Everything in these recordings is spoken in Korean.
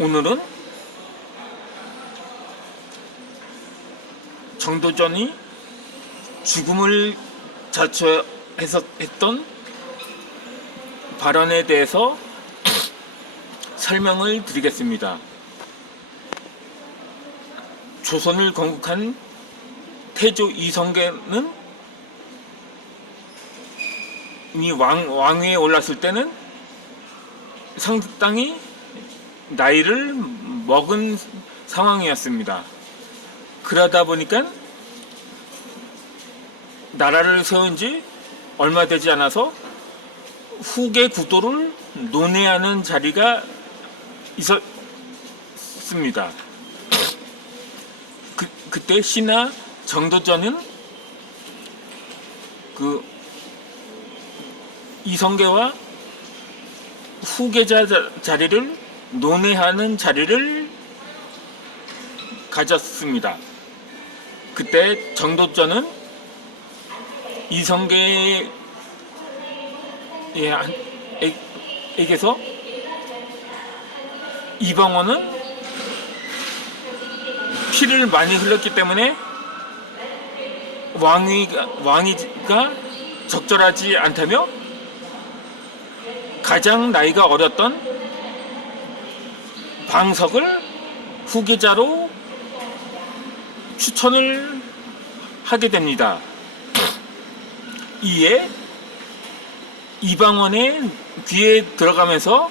오늘은 정도전이 죽음을 자초했던 발언에 대해서 설명을 드리겠습니다. 조선을 건국한 태조 이성계는 이미 왕위에 올랐을 때는 상당히 나이를 먹은 상황이었습니다. 그러다 보니까 나라를 세운 지 얼마 되지 않아서 후계 구도를 논의하는 자리가 있었습니다. 그때 신하 정도전은 이성계와 후계자 자리를 논의하는 자리를 가졌습니다. 그때 정도전은 이성계에게서 이방원은 피를 많이 흘렸기 때문에 왕위가 적절하지 않다며 가장 나이가 어렸던 방석을 후계자로 추천을 하게 됩니다. 이에 이방원의 귀에 들어가면서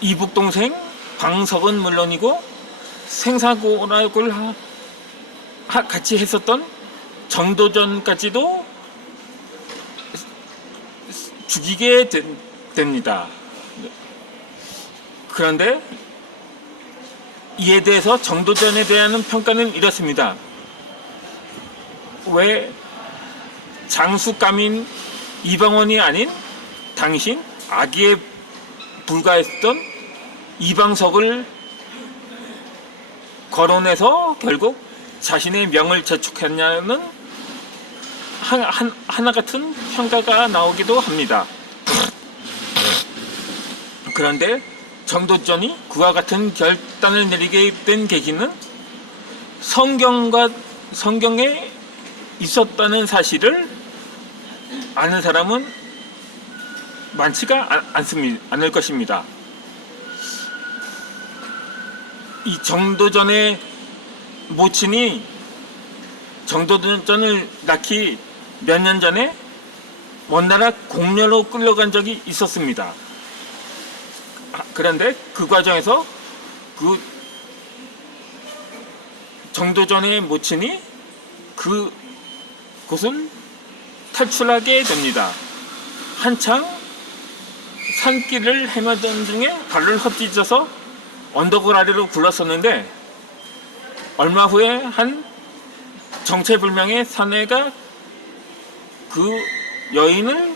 이북동생 방석은 물론이고 생사고락을 같이 했었던 정도전까지도 죽이게 됩니다. 그런데 이에 대해서 정도전에 대한 평가는 이렇습니다. 왜 장수감인 이방원이 아닌 당신 아기에 불과했던 이방석을 거론해서 결국 자신의 명을 재촉했냐는 하나 같은 평가가 나오기도 합니다. 그런데 정도전이 그와 같은 결단을 내리게 된 계기는 성경에 있었다는 사실을 아는 사람은 많지가 않을 것입니다. 이 정도전의 모친이 정도전을 낳기 몇 년 전에 원나라 공녀로 끌려간 적이 있었습니다. 그런데 그 과정에서 그 정도전의 모친이 그곳을 탈출하게 됩니다. 한창 산길을 헤매던 중에 발을 헛디뎌서 언덕을 아래로 굴렀었는데 얼마 후에 한 정체불명의 사내가 그 여인을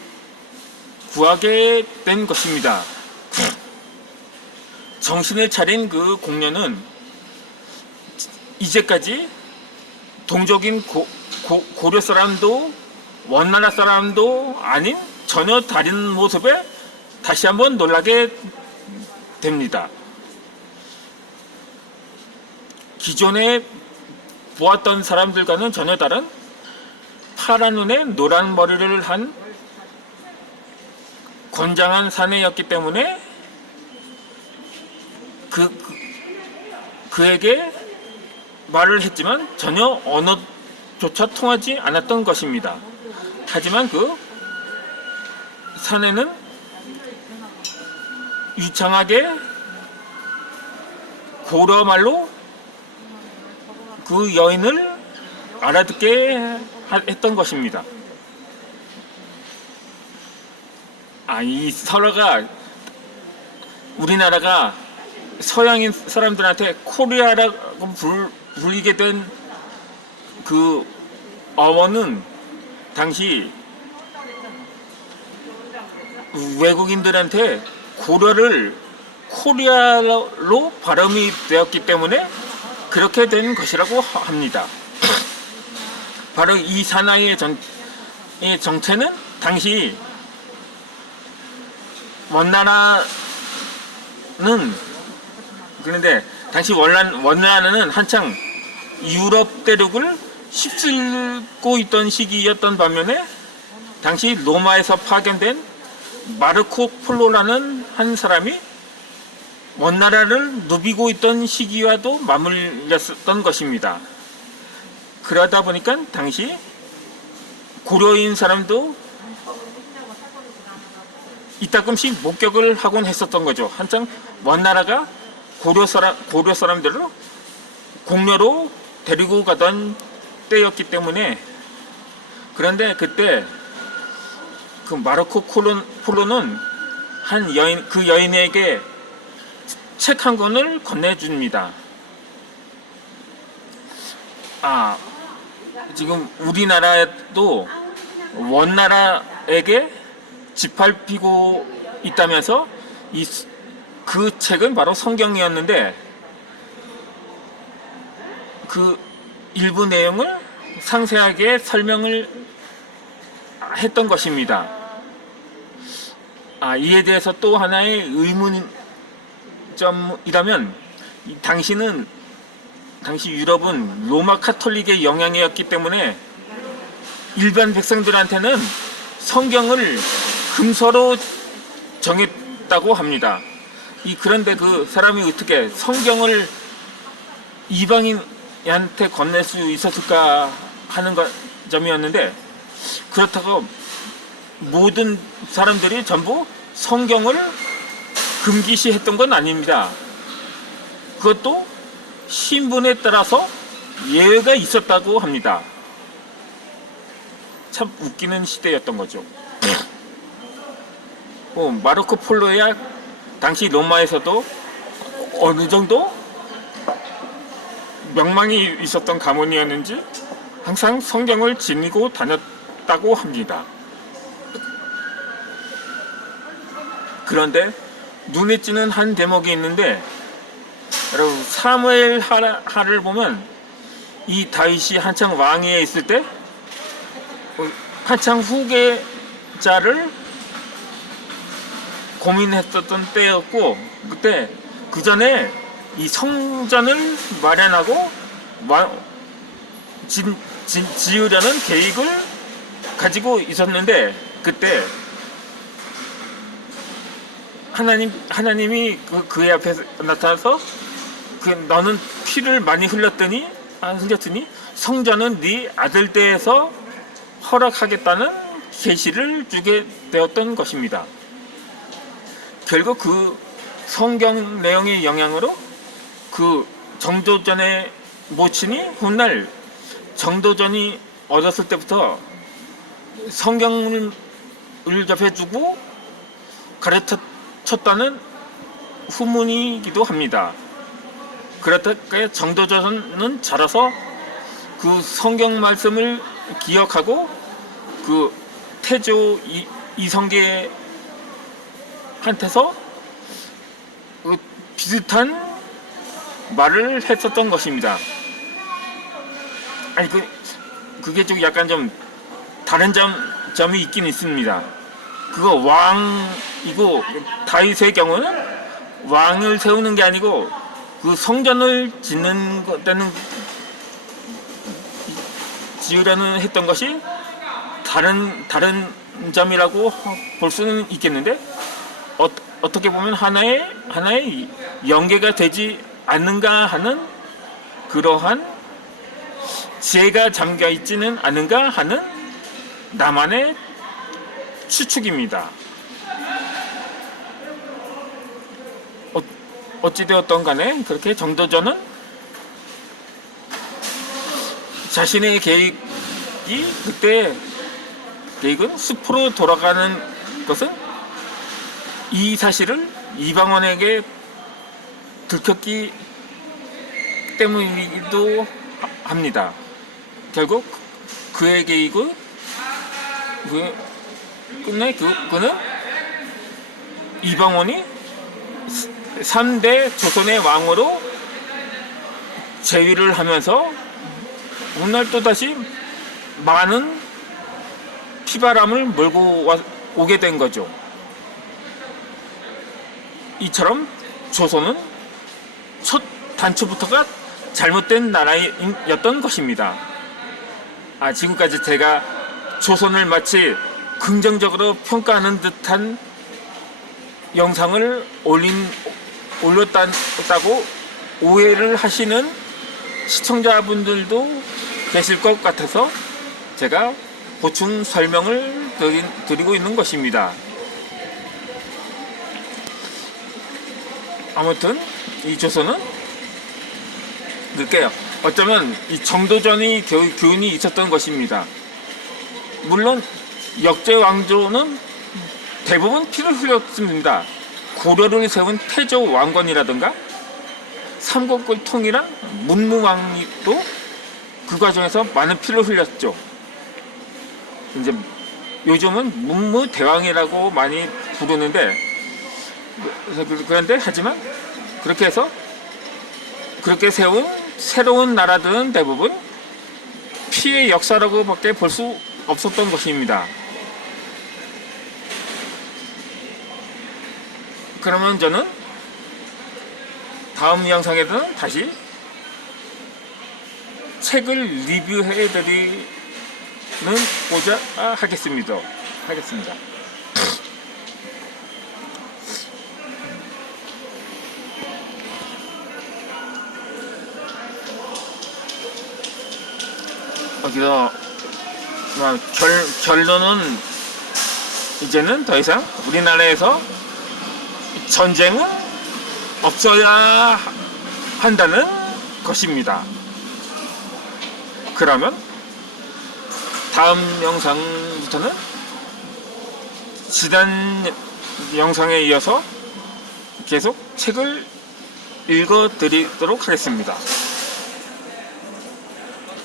구하게 된 것입니다. 정신을 차린 그 공녀는 이제까지 동족인 고려 사람도 원나라 사람도 아닌 전혀 다른 모습에 다시 한번 놀라게 됩니다. 기존에 보았던 사람들과는 전혀 다른 파란 눈에 노란 머리를 한 건장한 사내였기 때문에 그에게 말을 했지만 전혀 언어조차 통하지 않았던 것입니다. 하지만 그 사내는 유창하게 고려말로 그 여인을 알아듣게 했던 것입니다. 이 설화가 우리나라가 서양인 사람들한테 코리아라고 불리게 된 그 어원은 당시 외국인들한테 고려를 코리아로 발음이 되었기 때문에 그렇게 된 것이라고 합니다. 바로 이 사나이의 정체는 당시 원나라 그런데 당시 원나라는 한창 유럽 대륙을 휩쓸고 있던 시기였던 반면에 당시 로마에서 파견된 마르코 폴로라는 한 사람이 원나라를 누비고 있던 시기와도 맞물렸었던 것입니다. 그러다 보니까 당시 고려인 사람도 이따금씩 목격을 하곤 했었던 거죠. 한창 원나라가 고려 사람들을 공료로 데리고 가던 때였기 때문에. 그런데 그때 그 마르코 폴로는 그 여인에게 책 한 권을 건네줍니다. 지금 우리나라에도 원나라에게 짓밟히고 있다면서 그 책은 바로 성경이었는데 그 일부 내용을 상세하게 설명을 했던 것입니다. 이에 대해서 또 하나의 의문점이라면 당시 유럽은 로마 카톨릭의 영향이었기 때문에 일반 백성들한테는 성경을 금서로 정했다고 합니다. 그런데 그 사람이 어떻게 성경을 이방인한테 건넬 수 있었을까 하는 점이었는데, 그렇다고 모든 사람들이 전부 성경을 금기시했던 건 아닙니다. 그것도 신분에 따라서 예외가 있었다고 합니다. 참 웃기는 시대였던 거죠. 마르코 폴로야 당시 로마에서도 어느 정도 명망이 있었던 가문이었는지 항상 성경을 지니고 다녔다고 합니다. 그런데 눈에 띄는 한 대목이 있는데, 여러분 사무엘 하를 보면 이 다윗이 한창 왕위에 있을 때 한창 후계자를 고민했었던 때였고, 그때 그 전에 이 성전을 마련하고 지으려는 계획을 가지고 있었는데, 그때 하나님이 그의 앞에 나타나서 너는 피를 많이 흘렸더니 성전은 네 아들 때에서 허락하겠다는 계시를 주게 되었던 것입니다. 결국 그 성경 내용의 영향으로 그 정도전의 모친이 훗날 정도전이 어렸을 때부터 성경을 접해주고 가르쳤다는 후문이기도 합니다. 그렇다고 정도전은 자라서 그 성경 말씀을 기억하고 그 태조 이성계한테서 비슷한 말을 했었던 것입니다. 그게 좀 약간 좀 다른 점이 있긴 있습니다. 그거 왕이고, 다윗의 경우는 왕을 세우는 게 아니고 그 성전을 지으려는 했던 것이 다른 점이라고 볼 수는 있겠는데, 어떻게 보면 하나의 연계가 되지 않는가 하는, 그러한 지혜가 잠겨 있지는 않은가 하는 나만의 추측입니다. 어찌되었던 간에 그렇게 정도전은 자신의 계획은 숲으로 돌아가는 것은 이 사실을 이방원에게 들켰기 때문이기도 합니다. 결국 그의 계획은 끝내 그는 이방원이 3대 조선의 왕으로 재위를 하면서 오늘 또다시 많은 피바람을 몰고 오게 된 거죠. 이처럼 조선은 첫 단초부터가 잘못된 나라였던 것입니다. 지금까지 제가 조선을 마치 긍정적으로 평가하는 듯한 영상을 올렸다고 오해를 하시는 시청자분들도 계실 것 같아서 제가 보충 설명을 드리고 있는 것입니다. 아무튼 이 조선은 그렇게 어쩌면 이 정도전이 교훈이 있었던 것입니다. 물론 역대 왕조는 대부분 피를 흘렸습니다. 고려를 세운 태조 왕건이라든가 삼국을 통일한 문무왕도 그 과정에서 많은 피를 흘렸죠. 이제 요즘은 문무대왕이라고 많이 부르는데, 그런데 하지만 그렇게 해서 그렇게 세운 새로운 나라들은 대부분 피의 역사라고밖에 볼 수 없었던 것입니다. 그러면 저는 다음 영상에서는 다시 책을 리뷰해 드리고자 하겠습니다. 여기서 결론은 이제는 더 이상 우리나라에서 전쟁은 없어야 한다는 것입니다. 그러면 다음 영상부터는 지난 영상에 이어서 계속 책을 읽어 드리도록 하겠습니다.